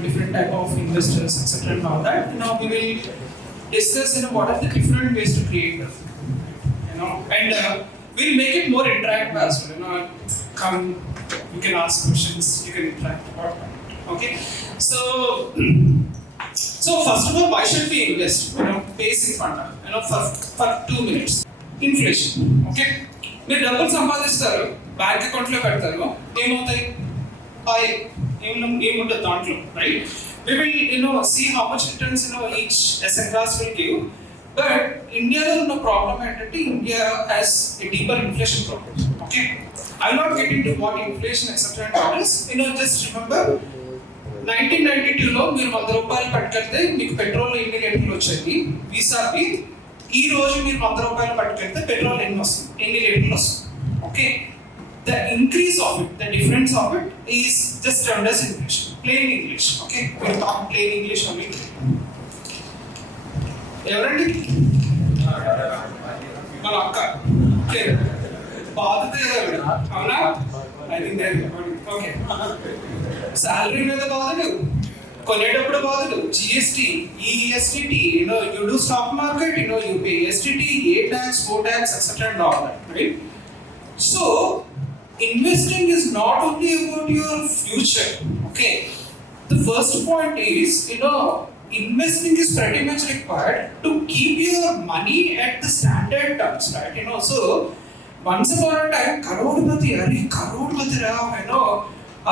different type of investors, etc. and all that. We will discuss what are the different ways to create wealth. And we'll make it more interactive as well. Come, you can ask questions, you can interact about that. Okay. So first of all, why should we invest? Basic funda. For 2 minutes. Inflation. Okay. మీరు డబ్బులు సంపాదిస్తారు, bank అకౌంట్లో పెడతారు, ఏమవుతాయి? ఏముంటుంది దాంట్లో, right? We will see how much returns each asset class will give. But Indiaలో ఉన్న problem ఏంటంటే India has a deeper inflation problem. Okay, I will not get into what inflation etc. and all is. Just remember 1992లో మీరు 100 రూపాయలు పట్టుకెళ్తే మీకు petrol ఎన్ని లీటర్లు వచ్చేది, వీసాకి ఈ రోజు మీరు 100 రూపాయలు పట్టుకెళ్తే పెట్రోల్ ఎన్ని లీటర్లు వస్తుంది. Okay, the increase of it, the difference of it is just termed as inflation. Plain English. Okay, we talk plain English only. ఎవరండి? మన అక్క. ఓకే, బాధతే అవునా? I think they okay. Salary మీద బాధలు, కొనేటప్పుడు బాధలు, GST, ఈఎస్టీటీ, you do stock market, you pay STT, A tax, O tax, etc. and all that, right? So investing is not only about your future. Okay, the first point is investing is pretty much required to keep your money at the standard terms, right? So once upon a time karodpati ra,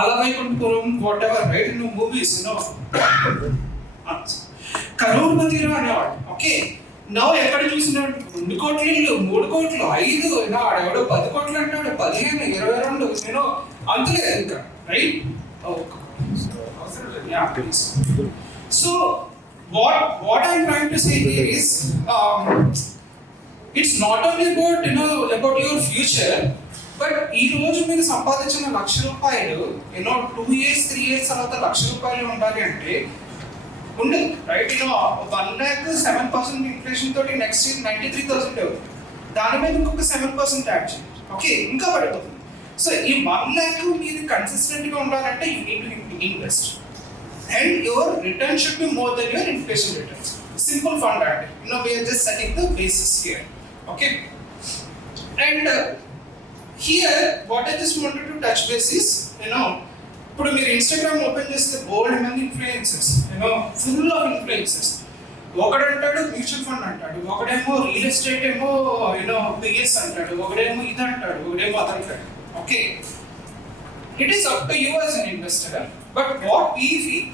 alavaikuntpuram, whatever, right? Movies, karodpati ra అనేవాడు. Okay, now ఎక్కడ చూసినా 2 కోట్లు, 3 కోట్లు, 5, ఎవడో 10 కోట్లు అంటాడు, 15, 22, అంతలేదు ఇంకా, right? Yeah, please. So what I'm trying to say here is it's not only about your future, but ఈ రోజు మీరు సంపాదించిన 1,00,000 రూపాయలు 2 years 3 years తర్వాత 1,00,000 రూపాయలు ఉండాలి అంటే ఉండదు, రైట్? 1,07% ఇన్ఫ్లేషన్ తోటి నెక్స్ట్ ఇయర్ 93,000 అవుతుంది. దాని మీద ఇంకొక 7% యాడ్ చేయండి, ఓకే, ఇంకా పడిపోతుంది. సో ఈ 1,00,000 మీరు కన్సిస్టెంట్ గా ఉండాలంటే you need to invest and your return should be more than your inflation returns. Simple fund అండి. We are just setting the basis here, okay? And here what I just wanted to touch base is ఇప్పుడు మీరు Instagram open చేస్తే బోల్డ్ మంది influencers, full of influencers. ఒకడంటాడు mutual fund అంటాడు, ఒకడేమో real estate ఏమో బిఎస్ అంటాడు, ఒకడేమో ఇది అంటాడు, ఒకడేమో అది అంటాడు. Okay, it is up to you as an investor. But what we feel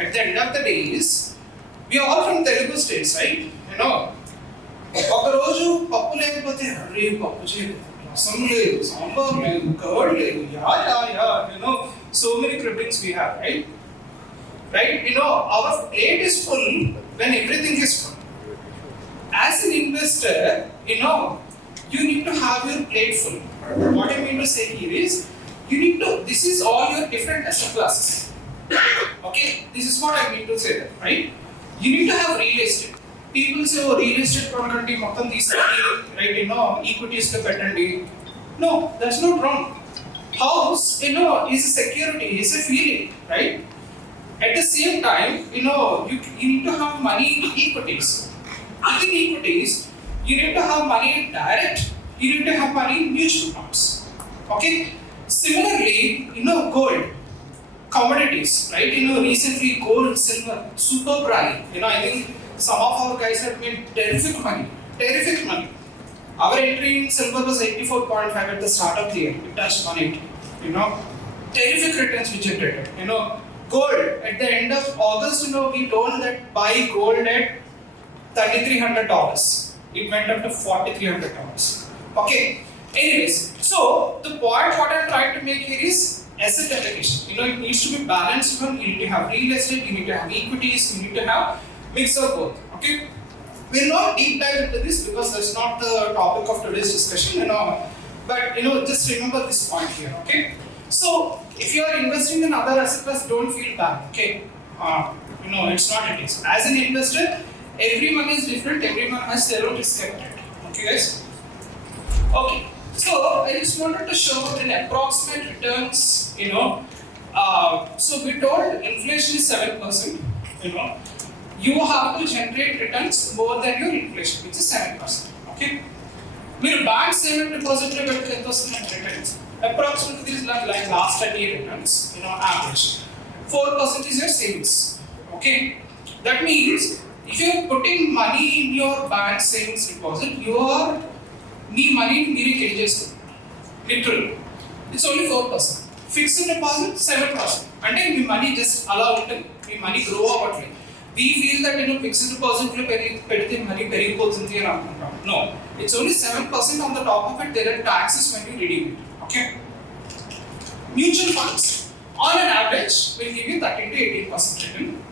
at the end of the day is we are all from Telugu states, right? ఒక రోజు పప్పు లేకపోతే అరే పప్పు చేయలేదు, రసం లేదు, సాంబార్ లేదు, కర్డ్ లేదు, so many clippings we have, right? Our plate is full when everything is full. As an investor, you need to have your plate full. What I mean to say here is this is all your different asset classes. Okay, this is what I mean to say that, right? You need to have real estate. People say, oh, real estate కొనకండి, మొత్తం తీసుకొని, right? Equities లో పెట్టండి. No, that's not wrong. House, is a security, is a feeling, right? At the same time, you need to have money in equities. Within equities, you need to have money in direct, you need to have money in mutual funds. Okay? Similarly, gold, commodities, right? Recently gold, silver, super rally. I think some of our guys have made terrific money. Our entry in silver was 84.5 at the start of the year. It touched 180. Terrific returns we generated. Gold at the end of August, we told that buy gold at $3,300. It went up to $4,300. Okay. Anyways, so the point what I'm trying to make here is asset allocation. It needs to be balanced. You need to have real estate, you need to have equities, you need to have mix of both. Okay. We'll not deep dive into this because that's not the topic of today's discussion, but just remember this point here, okay? So if you are investing in other asset class, don't feel bad, okay? It's not it is. As an investor, everyone is different, everyone has their own risk appetite. Okay, guys? Okay, so I just wanted to show an approximate returns, So we told inflation is 7%. You know, you have to generate returns more than your inflation, which is 7%. Okay. We'll bank saving deposit rate at 10% returns. Approximately this is like last 10 year returns, average. 4% is your savings. Okay. That means if you are putting money in your bank savings deposit, you are money in literally. It's only 4%. Fixed deposit 7%. And your money just allow it, your money grow up. We feel that fixed deposit money no, it's only 7% on the top of it. There are taxes when you redeem it. Okay. Mutual funds on an average will give you 13 to 18% return.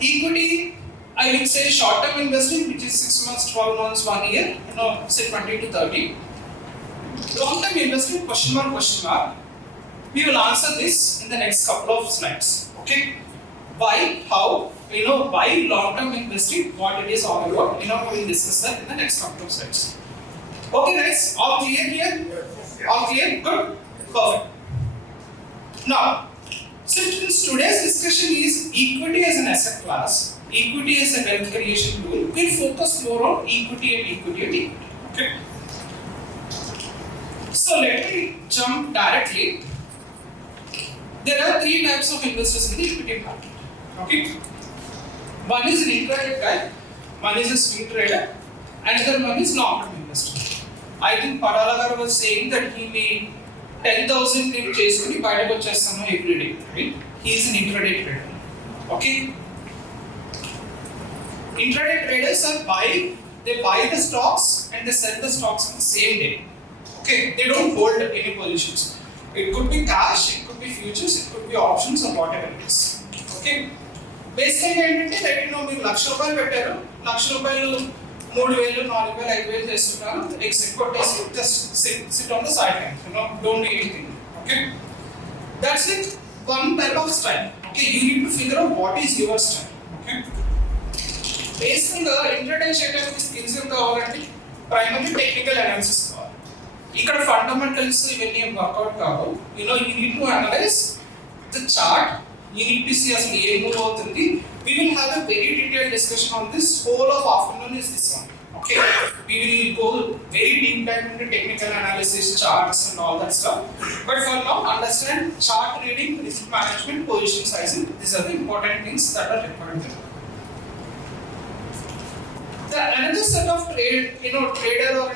Equity, I will say short-term investing, which is 6 months, 12 months, 1 year, say 20 to 30. Long-term investing, question mark. We will answer this in the next couple of slides. Okay. Why, how, why long-term investing, what it is all about, we will discuss that in the next couple of slides. Okay guys, all clear here? All clear? Good? Perfect. Now, since today's discussion is equity as an asset class, equity as a wealth creation tool, we'll focus more on equity and equity. Okay. So let me jump directly. There are 3 types of investors in the equity market. Okay. One is an intraday guy, one is a swing trader, another one is long-term investor. I think Padalagaru was saying that he made 10,000 in chesukoni bayataku vachestam every day, right? He is an intraday trader. Okay. Intraday traders they buy the stocks and they sell the stocks on the same day. Okay, they don't hold any positions. It could be cash, it could be futures, it could be options or whatever it is. Okay. Basically, మీరు ₹1,00,000 పెట్టారు, ₹1,00,000 3,000, 4,000, 5,000 చేస్తున్నారు, exit కొట్టేసి just sit on the sideline, don't do anything. Okay, that's it. One type of style. Okay, you need to figure out what is your style. Okay, basically, intraday చేయడానికి skills ఏం కావాలంటే primarily technical analysis కావాలి. ఇక్కడ fundamentals ఇవన్నీ work out కావు. You need to analyze the chart. You need to see as we move out. We will have a very detailed discussion on this. Whole of afternoon is this one. Okay, we will go very deep dive into technical analysis, charts, and all that stuff. But for now, understand chart reading, risk management, position sizing. These are the important things that are required. The another set of trader or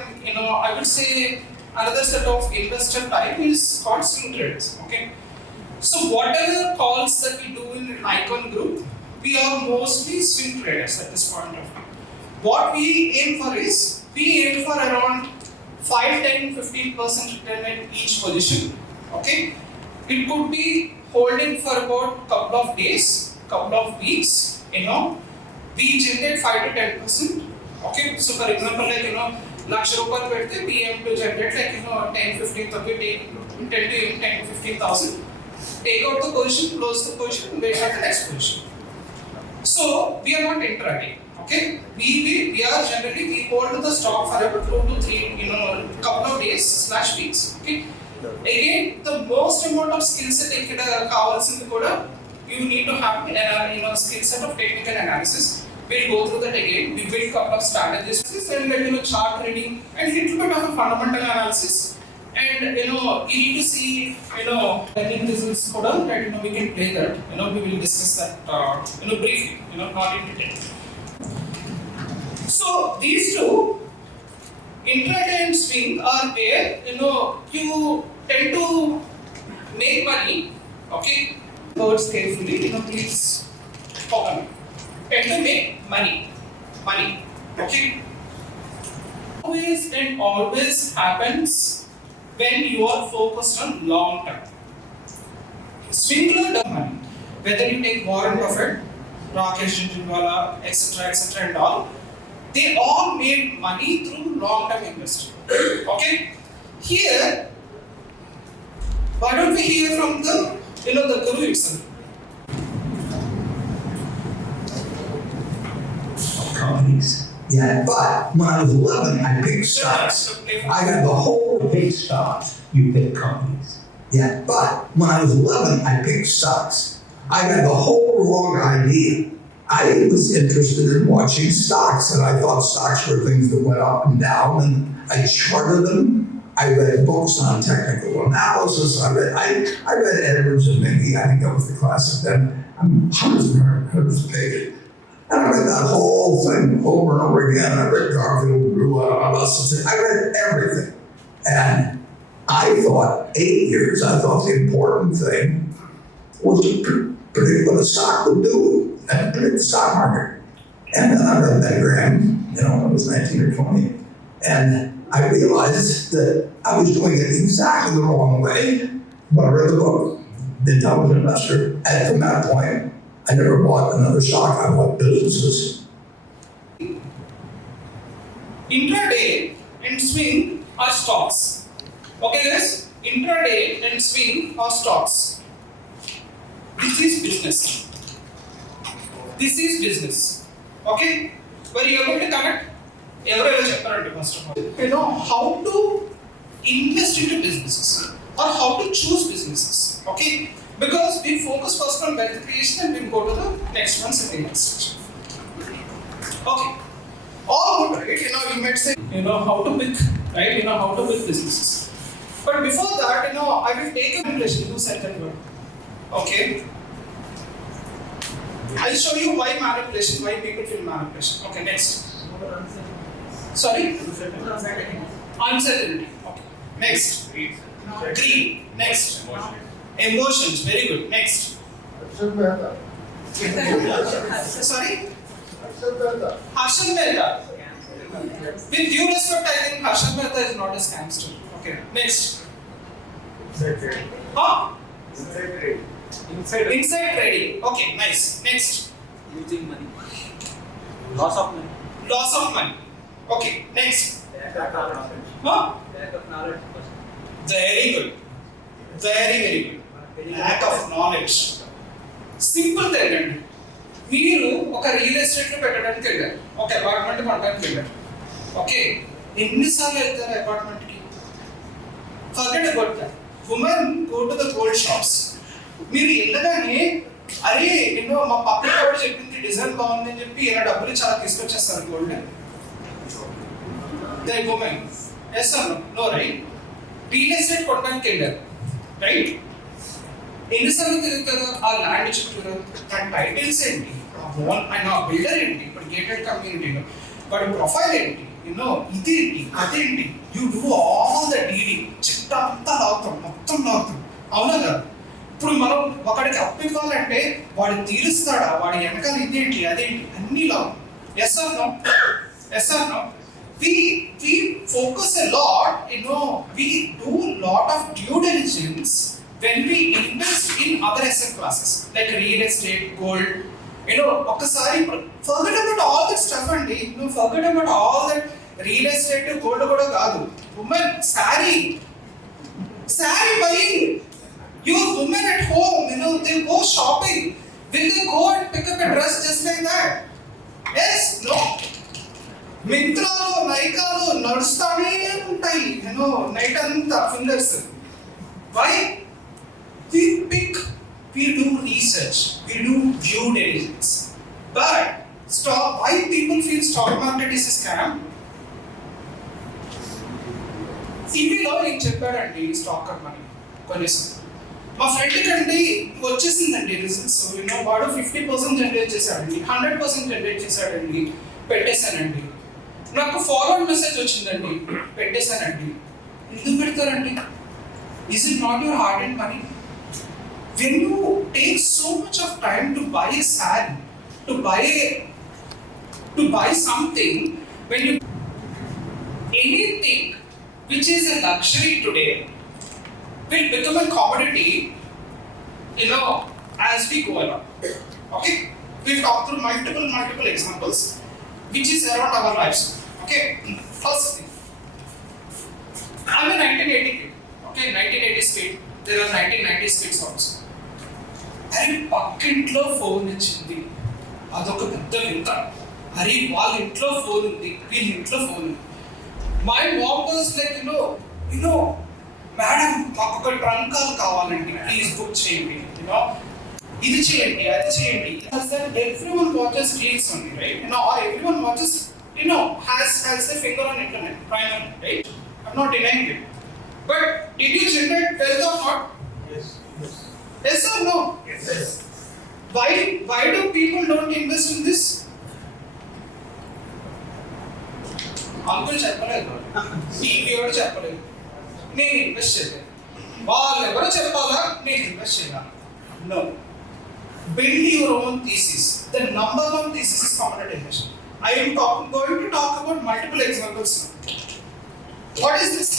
I would say another set of investor type is called swing traders. Okay. So whatever calls that we do in IKON group, we are mostly swing traders at this point of time. What we aim for is, we aim for around 5, 10, 15% return at each position. Okay, it could be holding for about couple of days, couple of weeks. We generate 5 to 10%. Okay, so for example, like ₹1,00,000 pedte, we aim to generate like 10, 15, 30, 10 to 15,000. Take out the position, close the position, wait for the next position. So we are not intraday. Okay, we are generally we hold the stock for about 2 to 3 couple of days / weeks. Okay, again the most amount of skill set ikkada kavalsindi kuda you need to have skill set of technical analysis. We'll go through that again. We build couple of strategies and chart reading and little bit of a fundamental analysis. And you need to see learning results kuda that we can play that. We will discuss that briefly, not in detail. So these two, intraday and swing, are where you tend to make money. Okay, words carefully. Please follow me. Tend to make money. Okay. Always happens when you are focused on long term. Swingler does money. Whether you take Warren Buffett, Rakesh Jindwala, etc. and all, they all made money through long term investing. Okay? Here, why don't we hear from the guru itself? Companies. Yeah, but when I was 11, I picked stocks. I got the whole big stocks. You pick companies. Yeah, but when I was 11, I picked stocks. I had the whole wrong idea. I was interested in watching stocks, and I thought stocks were things that went up and down, and I charted them. I read books on technical analysis. I read Edwards and Mingy. I think that was the classic then. Hundreds and hundreds of pages. And I read that whole thing over and over again. I read Garfield, Grew Up, I read everything. And I thought, 8 years, I thought the important thing was to predict what a stock would do and predict the stock market. And then I read Ben Graham, when I was 19 or 20. And I realized that I was doing it exactly the wrong way. But I read the book, The Intelligent Investor. And from that point, I never bought another stock. I bought businesses. Intraday and swing are stocks. Okay, guys? Intraday and swing are stocks. This is business. This is business. Okay? Were you able to connect? First of all, how to invest into businesses or how to choose businesses. Okay? Because we focus first on wealth creation and we'll go to the next one, second next. Okay. All good, right? You might say, how to pick, right? How to pick businesses. But before that, I will take a manipulation, 2 second word. Okay? I'll show you why manipulation, why people feel manipulation. Okay, next. Sorry? Uncertainty. Okay. Next. Greed. Next. Emotions. Very good. Next. Sorry? Harshal Mehta. With due respect, I think Harshal Mehta is not a scamster. Okay. Next. Huh? Inside trading. Okay, nice. Next. Losing money. Loss of money. Loss of money. Okay, next. Lack of knowledge. Huh? Lack of knowledge. Very good. Very good. Lack of knowledge. Simple తెలియండి మీరు ఒక real estate లో పెట్టడానికి వెళ్ళారు ఒక apartment కొనడానికి వెళ్ళారు okay ఎన్నిసార్లు వెళ్తారు అపార్ట్మెంట్ కి forget about that women go to the gold shops మీరు వెళ్ళగానే అరే మా పక్కన కూడా చెప్పింది డిజైన్ బాగుంది అని చెప్పి ఇలా డబ్బులు చాలా తీసుకొచ్చేస్తారు gold they women yes or no right real estate కొనడానికి వెళ్ళారు రైట్ ఎన్నిసార్లు తిరుగుతారు ఆ ల్యాండ్ చుట్టూరు దాని టైటిల్స్ ఏంటి ఆ బిల్డర్ ఏంటి ఇప్పుడు గేటెడ్ కమ్యూనిటీలో వాడి ప్రొఫైల్ ఏంటి ఇదేంటి అదేంటి you do all the DD చిట్ట అంతా లాగుతాం మొత్తం లాగుతాం అవునా కదా ఇప్పుడు మనం ఒకడికి అప్పు ఇవ్వాలంటే వాడు తీరుస్తాడా వాడి వెనకాల ఇదేంటి అదేంటి అన్నీ లాగుతాం yes or no yes or no we focus a lot we do lot of due diligence when we invest in other asset classes like real estate, gold, ఒకసారి forget about all that stuff అండి forget about all that real estate, gold కూడా కాదు women saree buying your women at home they go shopping will they go and pick up a dress just like that yes no మింత్రాలు నైకాలు నడుస్తానే ఉంటాయి night అంతా fingers why we do research, we do due diligence, but why people feel stock market is a scam? టీవీలో నేను చెప్పాడండి stock money కొనేసి మా friend కండి వచ్చేసిందండి results వాడు 50% జనరేట్ చేశాడండి 100% జనరేట్ చేశాడండి పెట్టేశానండి నాకు ఫార్వర్డ్ మెసేజ్ వచ్చిందండి పెట్టేశానండి ఎందుకు పెడతారండి is it not your hard and money when you take so much of time to buy a saree to buy something when you anything which is a luxury today will become a commodity as we go along okay we've talked through multiple examples which is around our lives okay first thing I'm a 1980 kid okay 1980s kid there are 1990s kids also అరే పక్కింట్లో phone వచ్చింది అదొక పెద్ద వింత అరే వాళ్ళ ఇంట్లో phone ఉంది వీళ్ళ ఇంట్లో ఫోన్ ఉంది my mom was like madam మాకు ఒక ట్రంక్ కాల్ కావాలండి, ప్లీజ్ బుక్ చేయండి, ఇది చేయండి, అది చేయండి. Everyone watches clicks only, right? Or everyone watches, has their finger on internet primarily, right? I'm not denying it. But did you generate wealth or not? Yes. Yes or no? Yes. Why do people don't invest in this? Uncle చెప్పలేదు, TV ఎవరు చెప్పలేదు, నేను invest చేయలేదు, వాళ్ళు ఎవరు చెప్పాలా నేను invest చేయాలి. No. Build your own thesis. The number one thesis is commoditization. I am going to talk about multiple examples now. What is this?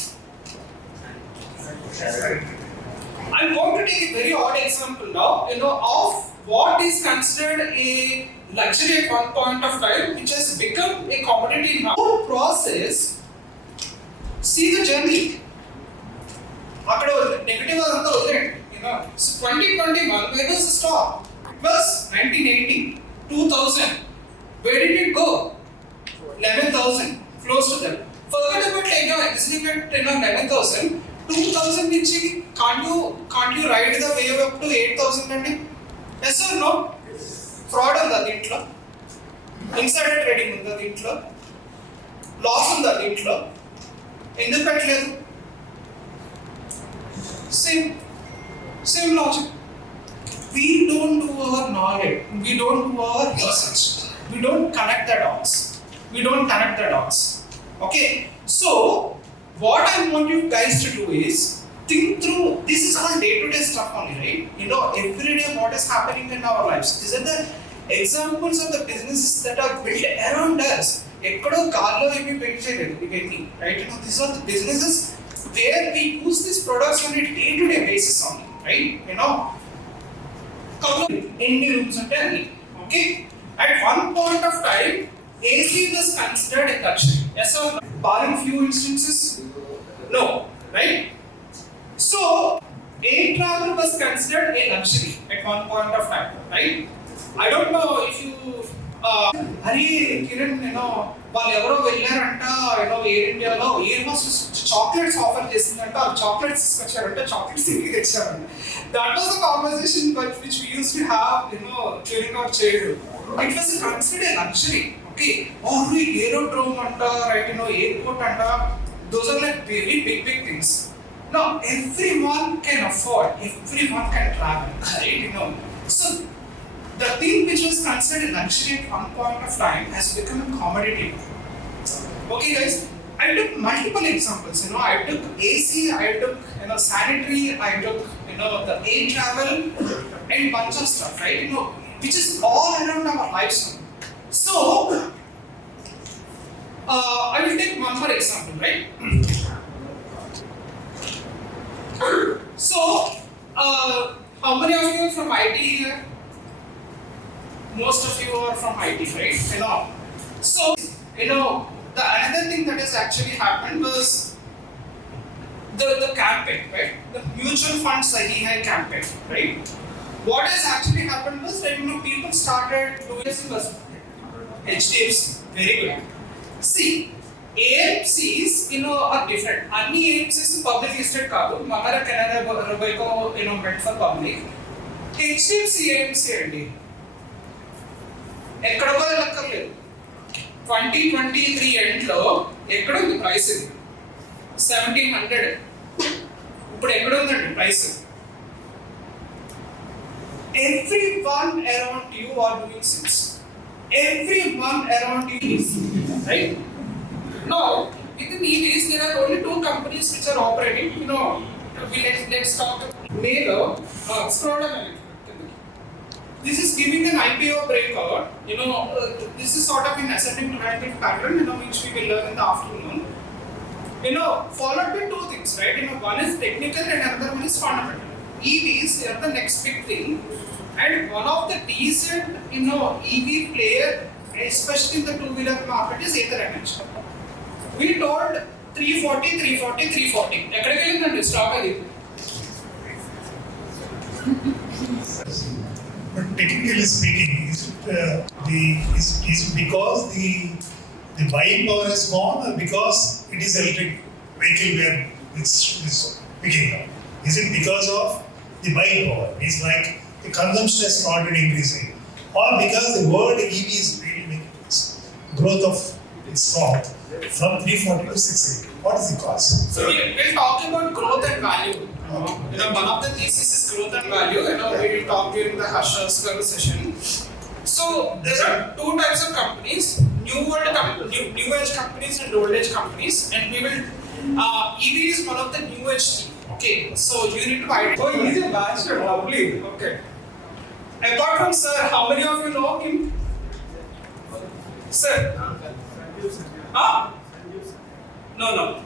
I am going to take a very odd example now, of what is considered a luxury at one point of time, which has become a commodity now. The process, see the journey. అక్కడ negative అంతా వదిలేండి. So 2021, where was the stock? It was 1980, 2000. Where did it go? 11,000, close to that. Forget about listening at 11,000. 2000 నుంచి can't you ride the wave up to 8,000 అండి? Yes or no? Fraud ఉందా దీంట్లో? Insider trading ఉందా దీంట్లో? Loss ఉందా దీంట్లో? ఎందుకు పెట్టలేదు? Same logic. We don't do our knowledge. We don't do our research. We don't connect the dots. Okay? So, what I want you guys to do is think through. This is all day-to-day stuff only, right? Every day what is happening in our lives. These are the examples of the businesses that are built around us. Ekkado karlo ivi petcheledu ivenni, right? These are the businesses where we use these products on a day-to-day basis only, right? Any rooms ante anni, okay? At one point of time, AC was considered a luxury. Yes or no? Barring few instances, no, right? So, air travel was considered a luxury at one point of time, right? I don't know if you Hari Kiran, వాళ్ళు ఎవరో వెళ్ళారంట, air ఇండియాలో air hostess chocolates offer చేసిందంట, chocolates తీసుకొచ్చారంట, chocolates ఇంటికి తెచ్చారంట. That was the conversation which we used to have, during our childhood. It was considered a luxury, okay? Or we aerodrome anta, right? Airport anta. Those are like very big things. Now everyone can afford, everyone can travel, right? So the thing which was considered a luxury at one point of time has become a commodity. Okay, guys, I took multiple examples. I took AC, I took sanitary, I took the air travel and bunch of stuff, right? Which is all around our lives. So I will take one more example, right? So how many of you are from IT here? Most of you are from IT, right? So the another thing that has actually happened was the campaign, right? The mutual fund Sahi campaign, right? What has actually happened was that people started doing this investment. HDFC, very good. See, AMCs, are different. Any AMCs public listed kaadu. Mamara Canada Robeco, meant for public. HDFC AMC andi. ఎక్కడో లెక్కలేదు. 2023 ఎండ్లో ఎక్కడ ఉంది price? 1700. ఇప్పుడు ఎక్కడ ఉందండి price? Everyone around you are doing sales. Everyone around you is, right? Now, within EVs, there are only two companies which are operating. Let's talk about Melo, Scroll. This is giving an IPO breakout. This is sort of an ascending triangle pattern, which we will learn in the afternoon. Followed by two things, right? One is technical and another one is fundamental. EVs, they are the next big thing. And one of the decent, EV player, especially in the two-wheeler market, is Ather Energy. We told 340. ఎక్కడికి వెళ్ళిందండి stock అది? But technically speaking, is because the buying power has gone, or because it is electric vehicle where it's picking up? Is it because of the buying power? It's like the consumption is not really increasing, or because the world EV is really making its growth of its stock from 340 to 680. What is the cause? So we'll talk about growth and value. One of the thesis is growth and value. We'll talk during the Harsha's session. So there are two types of companies: new age companies and old age companies. And we will EV is one of the new age team. Okay, so you need to identify. Oh, he's a bachelor, lovely. Okay. Apart from sir, how many of you know him? Sir? Huh? No.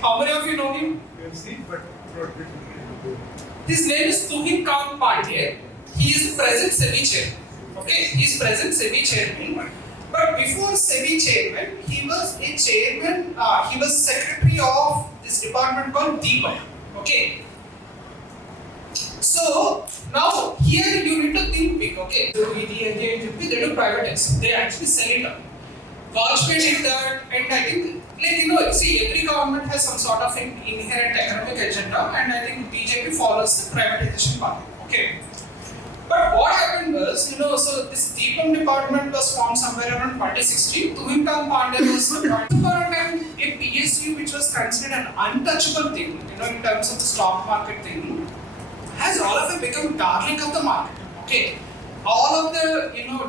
How many of you know him? His name is Tuhin Khan Pandey. He is the present SEBI chairman. Okay, he is present SEBI chairman. But before SEBI chairman, he was a chairman. He was secretary of this department called Deepak. Okay. So now here you need to think big. Okay. So they do privatize. They actually sell it up. Vajpayee did that, and I think, see, every government has some sort of an inherent economic agenda, and I think BJP follows the privatization path. Okay. But what happened was, so this Deepam department was formed somewhere around 2016. Tuhin Khan Pandey was for a time a PSU which was considered an untouchable thing, in terms of the stock market thing, has all of it become darling of the market. Okay. All of the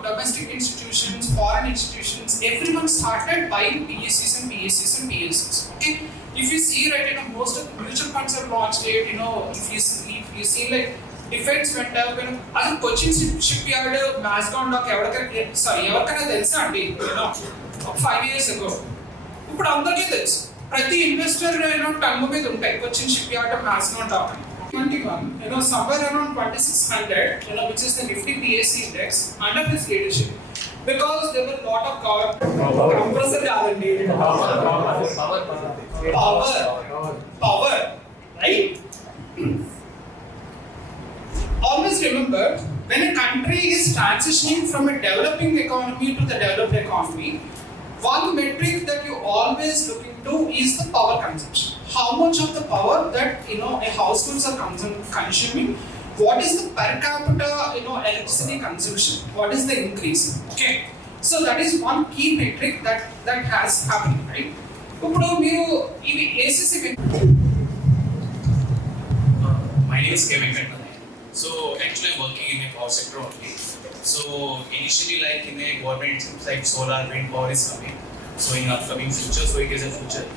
domestic institutions, foreign institutions, everyone started buying PSUs. Okay, if you see most of the mutual funds have launched it. If you see like defense went up. As Cochin shipyard Mascon dock ఎవరికైనా తెలుసా అండి 5 years ago. ఇప్పుడు అందరికీ తెలుసు. ప్రతి investor టంగు మీద ఉంటాయి Cochin shipyard Mascon dock. 21, somewhere around 2600, which is the Nifty PSC index under his leadership, because there were a lot of power, right? Always remember, when a country is transitioning from a developing economy to the developed economy, one metric that you always look into is the power consumption. How much of the power that a households are consuming? What is the per capita electricity consumption? What is the increase? Okay, so that is one key metric that has happened, right? ఇప్పుడు మీరు ఇవి ACC My name is Kevin Kannan. So actually I'm working in the power sector only. So initially like in a government like solar wind power is coming. So in upcoming future, so it is a future.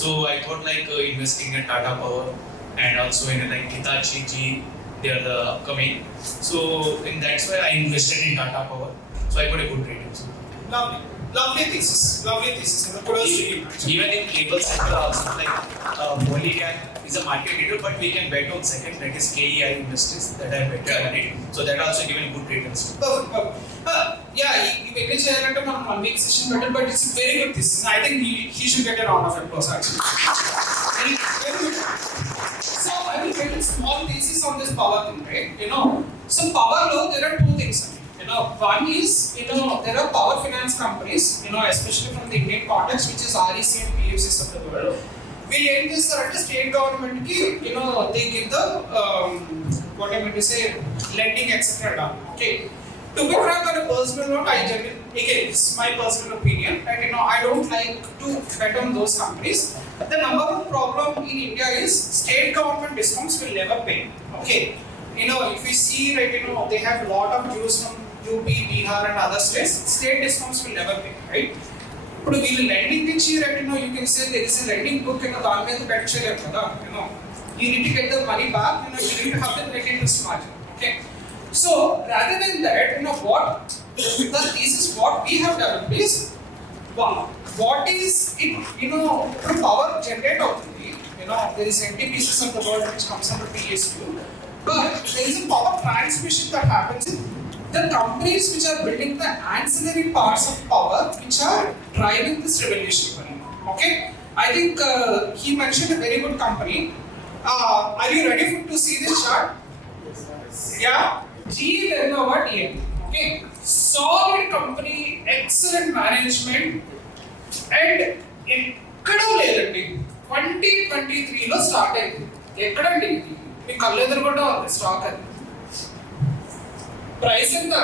So I thought like investing in Tata Power and also in like Hitachi G, they are the upcoming. So in that's why I invested in Tata Power. So I got a good rating. So. Lovely thesis. Even in cable sector also like Polycat is a market leader, but we can bet on second, that is KEI Industries, that I better on it. So that also given good returns. Yeah, you agree చేయాలంటే మనం 1 week session better, but it's a very good thesis. I think he should get a round of applause actually. Very good. So I will get a small thesis on this power thing, right? So power law, there are two things. One is, there are power finance companies, especially from the Indian context, which is REC and PFCs of the world. Will end this at the state government ki, they give the what I mean to say, lending etc. Okay. To be frank, on a personal note, again, this is my personal opinion, that I don't like to bet on those companies. The number one problem in India is state government discounts will never pay. Okay. If we see, they have a lot of dues from UP, Bihar and other states, state discounts will never pay, right? ఇప్పుడు వీళ్ళు lending ఇచ్చి you can say there is a lending book దాని మీద bet చేయలేరు కదా you need to get the money back, you need to have the net interest margin. Okay, so rather than that, what the thesis what we have developed is what is it, power generate అవుతుంది, there is NTPCs of the world which comes under PSU, but there is a power transmission that happens in the companies which are building the ancillary parts of power which are driving this revolution. Okay, I think he mentioned a very good company. Are you ready to see this chart? Yeah, GE Vernova TM. Okay, solid company, excellent management, and ekkado ledandi 2023 lo start అయింది. ఎక్కడండి మీ కళ్ళు ఎదురుకుండా ఉంది stock అది. Price ఎంత?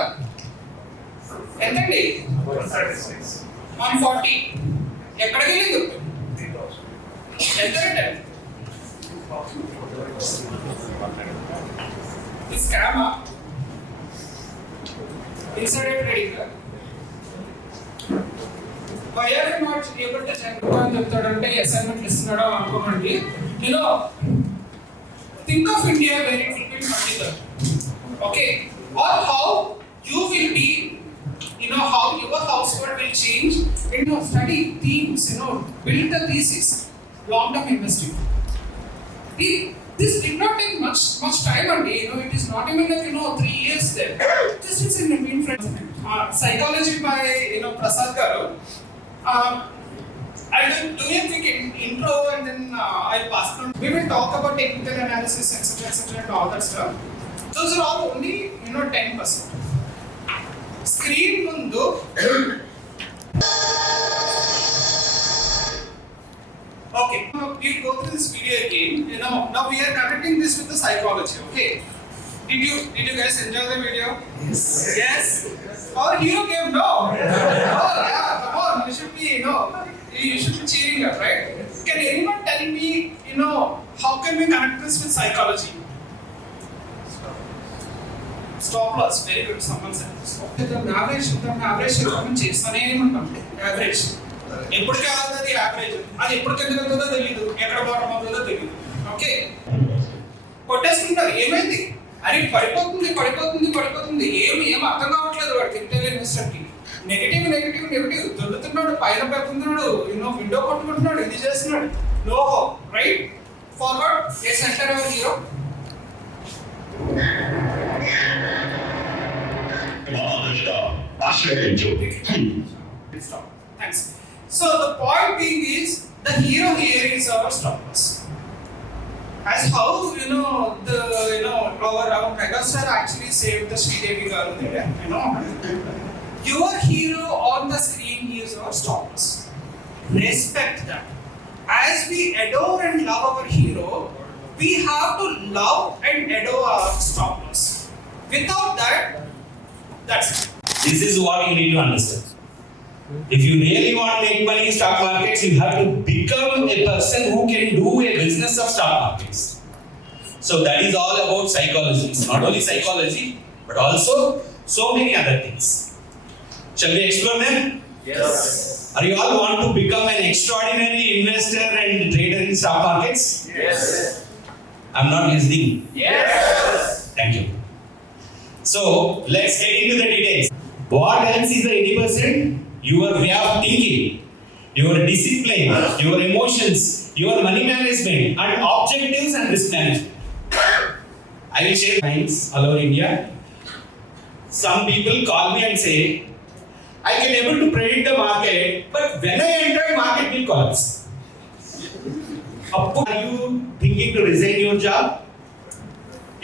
ఎంతండి? 140. ఎక్కడికి వెళ్ళింది? ఎంత రేట్? ఈ స్కామా? Insider trading? Why are you not able to check అని చెప్తాడంటే అసైన్మెంట్ ఇస్తున్నాడో అనుకోకండి. Think of India where it will be particular. Okay? Or how you will be, how your household will change. Study themes, build the thesis. Long-term investing. This did not take much time and it is not even like 3 years there. This is in psychology by Prasad Garu. I'll do a quick intro and then I'll pass on. We will talk about technical analysis, etc., and all that stuff. Those are all only 10%. Screen mundu. Okay, we'll go through this video again. Now we are connecting this with the psychology. Okay, did you guys enjoy the video? Yes. Or hero game? No. Oh yeah, come on. You should be you should be cheering up, right? Can anyone tell me how can we connect this with psychology? Stop loss. Very good. Someone said. Average మనం చేస్తానే ఉంటాం. Average. ఎప్పటికీ అవుతుంది average. అది ఎప్పటికి ఎందుకు అవుతుందో తెలియదు, ఎక్కడ బాటం అవుతుందో తెలియదు. ఓకే, కొట్టేసుకుంటారు. ఏమైంది? అరే పడిపోతుంది. ఏం అర్థం కావట్లేదు వాడికి. రిటైల్ ఇన్వెస్టర్కి నెగిటివ్ దొరుకుతున్నాడు, పైన పెడుతున్నాడు, విండో కొట్టుకుంటున్నాడు, ఇది చేస్తున్నాడు. No right forward. Yes enter ever hero. Stop. Thanks. So the point being is the hero here is our stop loss. As how our megastar actually saved the Shri Garu there. Your hero on the screen is our stop loss. Respect that. As we adore and love our hero, we have to love and adore our stop loss. Without that, that's it. This is what you need to understand. If you really want to make money in stock markets, you have to become a person who can do a business of stock markets. So that is all about psychology. It's not only psychology, but also so many other things. Shall we explore them? Yes. Are you all want to become an extraordinary investor and trader in stock markets? Yes. I'm not listening. Yes. Thank you. So let's get into the details. What else is the 80%? Your way of thinking, your discipline, your emotions, your money management, and objectives and risk management. I will share lines all over India. Some people call me and say, I can able to predict the market, but when I enter, market will collapse. Are you thinking to resign your job?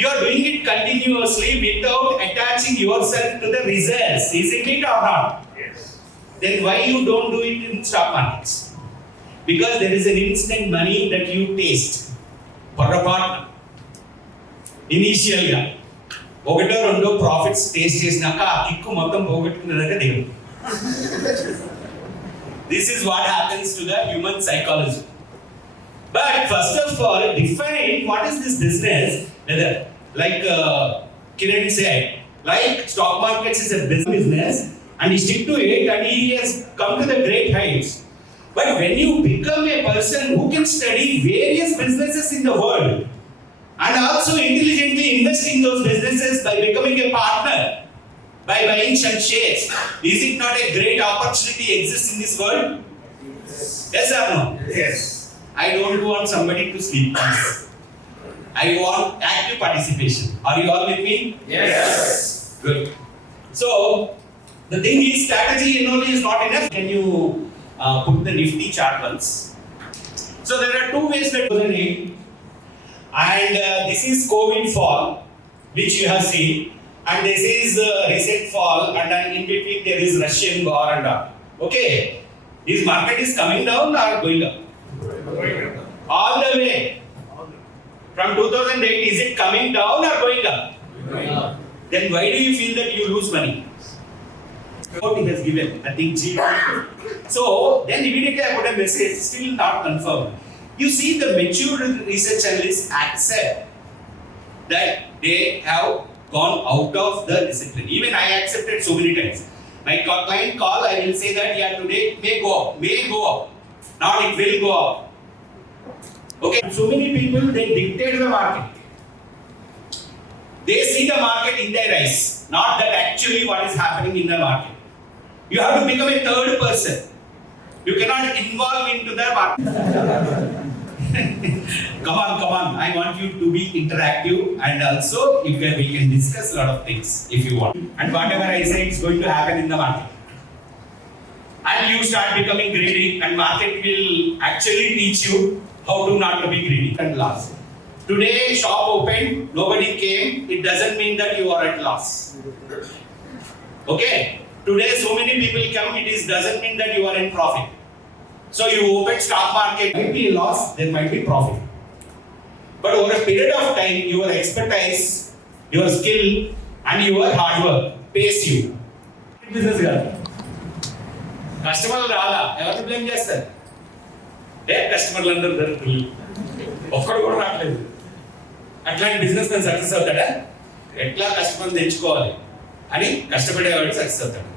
You are doing it continuously without attaching yourself to the results. Isn't it or not? Yes. Then why you don't do it in stock markets? Because there is an instant money that you taste for a partner. Initially, ఒకటో రెండో profits taste చేసినాక ఆ kick మొత్తం పోగొట్టుకునేదాకా దిగు. This is what happens to the human psychology. But first of all, define what is this business. Whether, like Kiran said, like stock markets is a business and he stick to it and he has come to the great heights. But when you become a person who can study various businesses in the world and also intelligently invest in those businesses by becoming a partner, by buying some shares, is it not a great opportunity exists in this world? Yes or no? Yes. I don't want somebody to sleep. I want active participation. Are you all with me? Yes. Good. So, the thing is, strategy only is not enough. Can you put the nifty chart once? So, there are two ways that you can read. And this is COVID fall, which you have seen. And this is recent fall. And then in between there is Russian war and all. Okay. This market is coming down or going up? Going up. All the way. From 2008, is it coming down or going up? Then why do you feel that you lose money? What he has given, I think G. So then immediately I put a message, still not confirmed. You see, the mature research analysts accept that they have gone out of the discipline. Even I accepted so many times. My client call, I will say that yeah, today it may go up, not it will go up. Okay, so many people, they dictate the market. They see the market in their eyes, not that actually what is happening in the market. You have to become a third person. You cannot involve into the market. Come on. I want you to be interactive, and also we can discuss a lot of things if you want. And whatever I say is going to happen in the market. And you start becoming greedy, and market will actually teach you how to not to be greedy. And loss. Today shop opened, nobody came. It doesn't mean that you are at loss. Okay. Today so many people come. Doesn't mean that you are in profit. So you open stock market, might be a loss, there might be profit. But over a period of time, your expertise, your skill, and your hard work pays you. Business guy. Customer rala, ఎవరు blame చేస్తారు? కస్టమర్లు అందరూ దొరుకుతారు. ఒక్కడు కూడా రావట్లేదు. అట్లాంటి business man success అవుతాడా? ఎట్లా కస్టమర్ తెచ్చుకోవాలి అని కష్టపడేవాడు సక్సెస్ అవుతాడు.